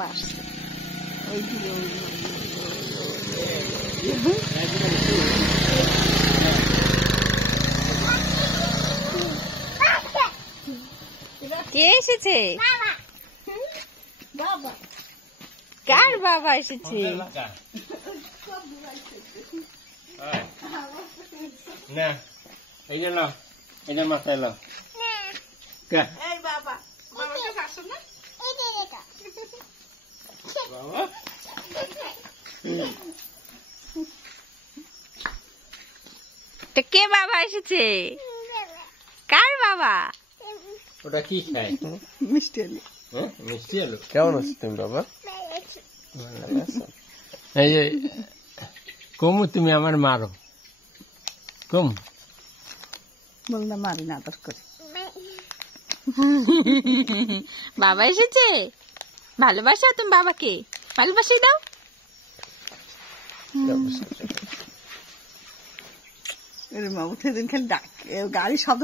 বাবা আসছে ওই কে এসেছে? কার বাবা এসেছে? না এই যে না এটা মাথায় এলো বাবা কে বাবা এসেছে? কার বাবা? ওটা কি খায়? মিষ্টি আলু। মিষ্টি আলু। কেমন আছো তুমি বাবা? এই যে কমু তুমি আমার মারো কম বল না মারি না আদর করে। বাবা এসেছে, ভালোবাসা তুমি বাবাকে, ভালোবাসি দাও। মা উঠে দিন খালি ডাক গাড়ি শব্দ